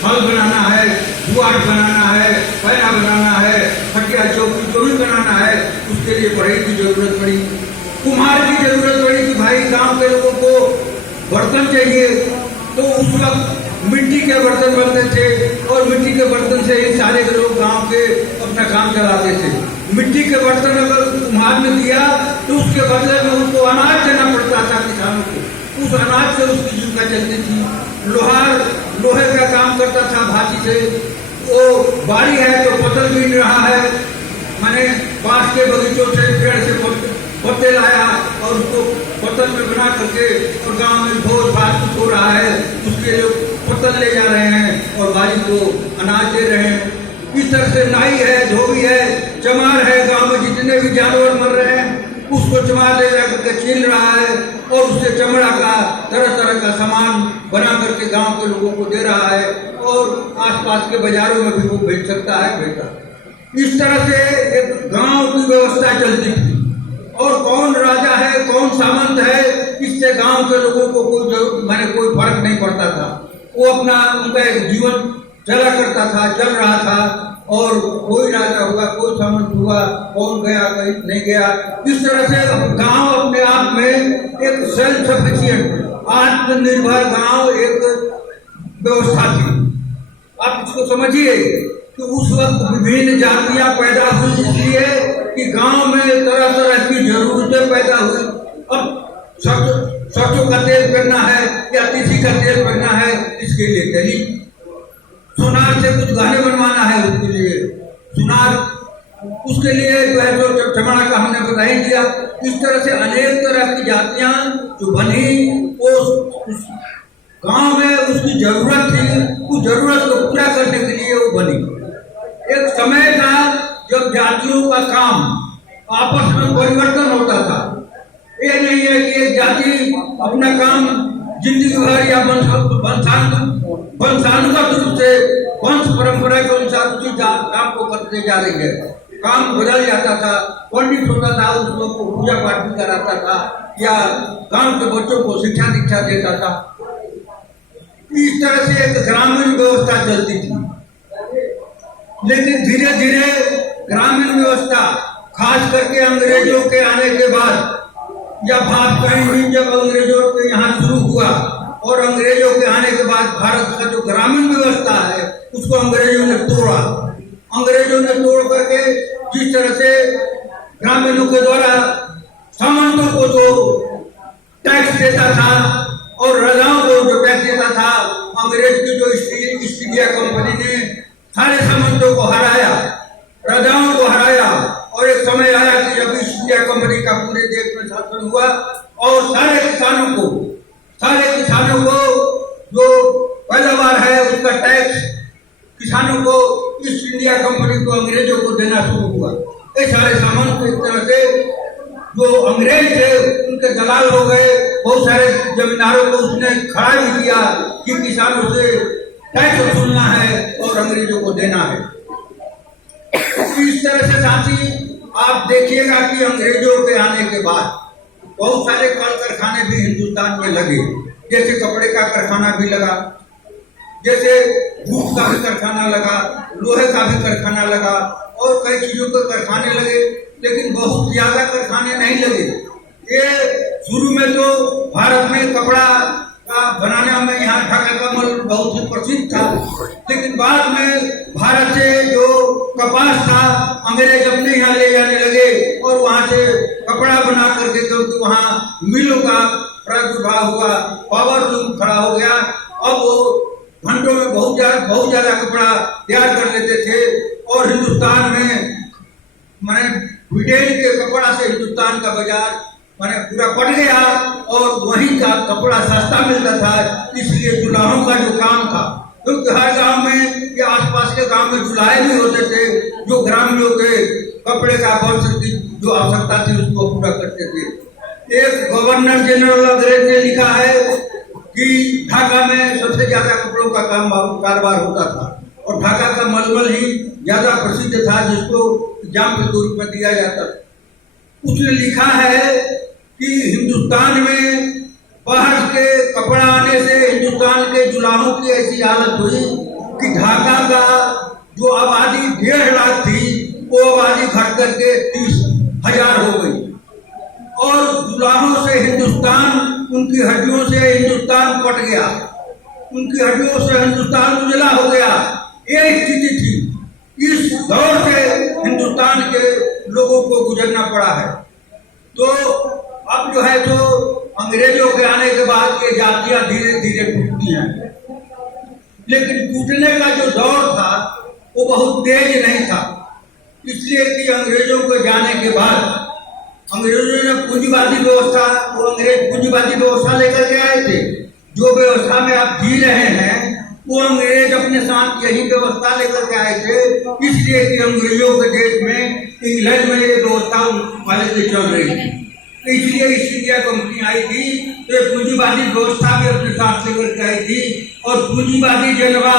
हल बनाना है, द्वार बनाना है, पैना बनाना है, खटिया चौकी जो भी बनाना है, उसके लिए बढ़ई की जरूरत पड़ी। कुम्हार की जरूरत पड़ी कि भाई गांव के लोगों को बर्तन चाहिए, तो उस वक्त मिट्टी के बर्तन बनते थे और मिट्टी के बर्तन से ही सारे लोग गांव के अपना काम चलाते थे। मिट्टी के बर्तन अगर कुम्हार ने दिया तो उसके बदले में उनको अनाज देना पड़ता था किसानों को, उस अनाज से उसकी जीविका चलती थी। लोहार लोहे का काम करता था भाती से, वो बारी है तो पत्थर बीन रहा है, मैंने बांस के बगीचों से पेड़ से पत्ते लाया और उसको पत्थर में बना करके और गांव में भोज भात कुछ हो रहा है, उसके लिए पत्थर ले जा रहे हैं और बाजी को अनाज दे रहे हैं। इस तरह से नाई है, धोबी है, चमार है, गांव में जितने भी जानवर मर रहे हैं उसको चमार ले जाकर छील रहा है और उससे चमड़ा का तरह तरह का सामान बना करके गांव के लोगों को दे रहा है और आसपास के बाजारों में भी वो बेच सकता है, बेचा। इस तरह से एक गांव की व्यवस्था चलती थी और कौन राजा है कौन सामंत है इससे गांव के लोगों को कोई फर्क नहीं पड़ता था। वो अपना उनका एक जीवन चला करता था, चल रहा था और कोई राजा हुआ, कोई सामंत हुआ, कौन गया कहीं नहीं गया। इस तरह से गांव अपने आप में एक सेल्फ सफिशिएंट आत्मनिर्भर गांव एक व्यवस्था थी। आप इसको समझिए कि उस वक्त विभिन्न जातियां पैदा हुई इसलिए कि गांव में तरह तरह की जरूरतें पैदा हुई। अब सरसों का तेल करना है या तीसी का तेल करना है, इसके लिए दही, सुनार से कुछ गहने बनवाना है उसके लिए सुनार, उसके लिए जो है तो चमड़ा का हमने बता ही दिया। इस तरह से अनेक तरह की जातियां जो बनी वो गांव में उसकी जरूरत थी, उस जरूरत को पूरा करने के लिए वो बनी। एक समय था जब जातियों का काम आपस में परिवर्तन होता था। ये नहीं है कि एक जाति अपना काम जिंदगी भर या वंशानुगत रूप से वंश परंपरा के अनुसार उसी काम को करते जा रही है। काम बदल जाता था, पंडित होता था, उस लोग को पूजा पाठ भी कराता था या गांव के बच्चों को शिक्षा दीक्षा देता था। इस तरह से एक ग्रामीण व्यवस्था चलती थी। लेकिन धीरे धीरे ग्रामीण व्यवस्था खास करके अंग्रेजों के आने के बाद या भाप कहीं हुई जब अंग्रेजों के यहाँ शुरू हुआ और अंग्रेजों के आने के बाद भारत का जो ग्रामीण व्यवस्था है उसको अंग्रेजों ने तोड़ा। अंग्रेजों ने तोड़ करके जिस तरह से ग्रामीणों के द्वारा सामंतों को जो टैक्स देता था और राजाओं को जो टैक्स देता था, अंग्रेज की जो ईस्ट इंडिया कंपनी ने सारे सामंतों को हराया, राजाओं को हराया और एक समय आया कि जब ईस्ट इंडिया कंपनी का पूरे देश में शासन हुआ और सारे किसानों को जो पैदावार है उसका टैक्स किसानों को ईस्ट इंडिया कंपनी को अंग्रेजों को देना शुरू हुआ। ये सारे सामंत एक तरह से जो अंग्रेज थे उनके दलाल हो गए। बहुत सारे जमींदारों को उसने खड़ा भी किया कि किसानों से टैक्स वसूलना है और अंग्रेजों को देना है। इस तरह से साथी आप देखिएगा कि अंग्रेजों के आने के बाद बहुत सारे कल कारखाने भी हिंदुस्तान में लगे, जैसे कपड़े का कारखाना भी लगा, जैसे जूट का भी कारखाना लगा, लोहे का भी कारखाना लगा और कई चीजों के कारखाने लगे, लेकिन बहुत ज्यादा कारखाने नहीं लगे। ये शुरू में तो भारत में कपड़ा का बनाने में यहाँ ढाका का मल बहुत ही प्रसिद्ध था, लेकिन बाद में भारत से जो कपास था अंग्रेज अपने यहाँ ले जाने लगे और वहाँ से कपड़ा बना करके, क्योंकि वहाँ मिलों का प्रादुर्भाव हुआ, पावर लूम खड़ा हो गया। अब वो घंटों में बहुत ज्यादा कपड़ा तैयार कर लेते थे और हिंदुस्तान में मैंने ब्रिटेन के कपड़ा से हिंदुस्तान का बाजार मैंने पूरा पड़ गया और वहीं का कपड़ा सस्ता मिलता था। इसलिए जुलाहों का जो काम था, क्योंकि हर गांव में या आसपास के गांव में जुलाहे भी होते थे जो ग्रामीणों के कपड़े का जो आवश्यकता थी उसको पूरा करते थे। एक गवर्नर जनरल अंग्रेज ने लिखा है कि ढाका में सबसे ज्यादा कपड़ों का कारोबार होता था और ढाका का मलमल ही ज्यादा प्रसिद्ध था जिसको जाम के रूप में दिया जाता था। उसने लिखा है कि हिंदुस्तान में बाहर के कपड़ा आने से हिंदुस्तान के जुलाहों की ऐसी हालत हुई ढाका का जो आबादी 1.5 लाख थी, वो आबादी घट करके 30,000 हो गई। और जुलाहों से हिंदुस्तान, उनकी हड्डियों से हिंदुस्तान कट गया, उनकी हड्डियों से हिंदुस्तान उजला हो गया। ये स्थिति थी। इस दौर से हिंदुस्तान के लोगों को गुजरना पड़ा है। तो अब जो है तो अंग्रेजों के आने के बाद ये जातियां धीरे धीरे टूटती हैं, लेकिन टूटने का जो दौर था वो बहुत तेज नहीं था, इसलिए कि अंग्रेजों के जाने के बाद अंग्रेजों ने पूंजीवादी व्यवस्था, वो अंग्रेज पूंजीवादी व्यवस्था लेकर के आए थे। जो व्यवस्था में आप जी रहे हैं वो अंग्रेज अपने साथ यही व्यवस्था लेकर के आए थे, इसलिए कि अंग्रेजों के देश में, इंग्लैंड में ये व्यवस्था पहले से चल रही थी। इसलिए ईस्ट इंडिया कंपनी आई थी तो पूंजीवादी व्यवस्था भी अपने साथ लेकर के आई थी। और पूंजीवादी जनवा